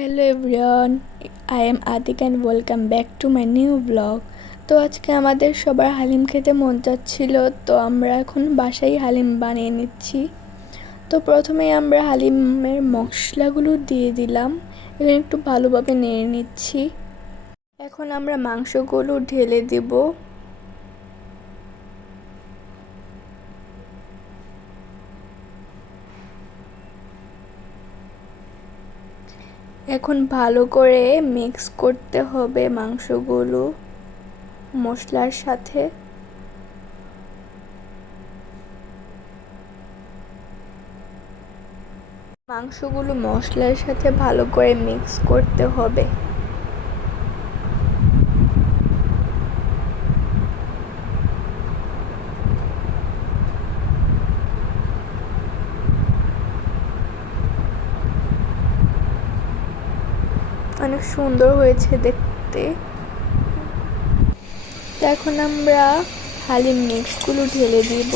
Hello everyone I am Atik and welcome back to my new blog তো আজকে আমাদের সবার হালিম খেতে মন চাচ্ছিল, তো আমরা এখন বাসায় হালিম বানিয়ে নিচ্ছি। তো প্রথমেই আমরা হালিমের মশলাগুলো দিয়ে দিলাম এখানে একটু ভালোভাবে নেড়ে নিচ্ছি। এখন আমরা মাংসগুলো ঢেলে দেবো। এখন ভালো করে মিক্স করতে হবে মাংসগুলো মশলার সাথে। মাংসগুলো মশলার সাথে ভালো করে মিক্স করতে হবে। অনেক সুন্দর হয়েছে দেখতে। এখন আমরা হালিম মিক্সগুলো ঢেলে দিব।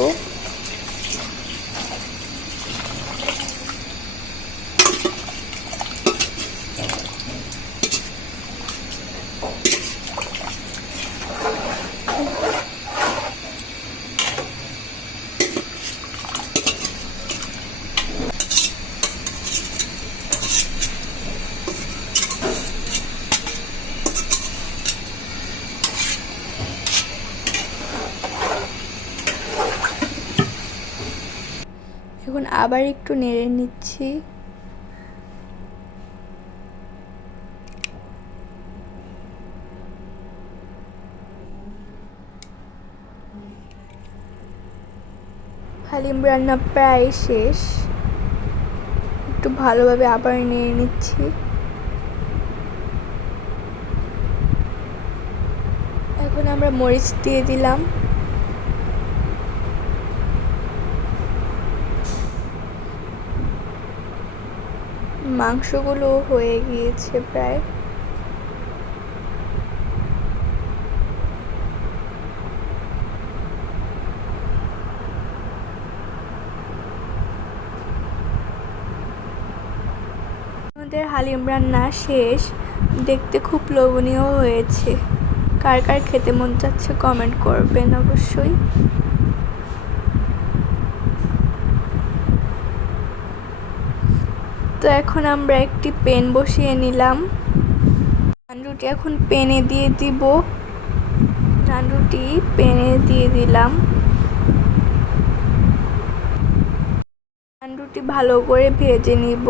এখন আবার একটু নেড়ে নিচ্ছি। হালিম রান্না প্রায় শেষ। একটু ভালোভাবে আবার নেড়ে নিচ্ছি। এখন আমরা মরিচ দিয়ে দিলাম। মাংসগুলো হয়ে গিয়েছে প্রায়। আমাদের হালিম রান্না শেষ। দেখতে খুব লোভনীয় হয়েছে। কার কার খেতে মন চাচ্ছে কমেন্ট করবেন অবশ্যই। তো এখন আমরা একটি পেন বসিয়ে নিলাম। নানরুটি এখন পেনে দিয়ে দিব। নানরুটি পেনে দিয়ে দিলাম। নানরুটি ভালো করে ভেজে নিব।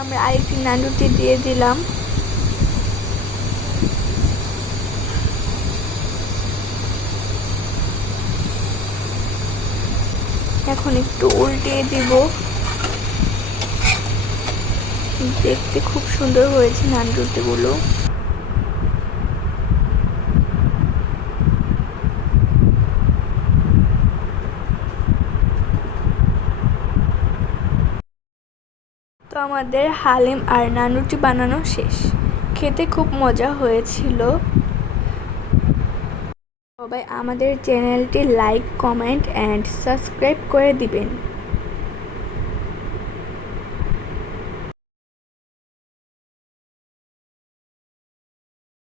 আমরা আরেকটি নাড়ুটি দিয়ে দিলাম। এখন একটু উল্টিয়ে দিব। দেখতে খুব সুন্দর হয়েছে নানরুটিগুলো তো আমাদের হালিম আর নানুটি বানানো শেষ। খেতে খুব মজা হয়েছিল। সবাই আমাদের চ্যানেলটি লাইক, কমেন্ট, অ্যান্ড সাবস্ক্রাইব করে দিবেন।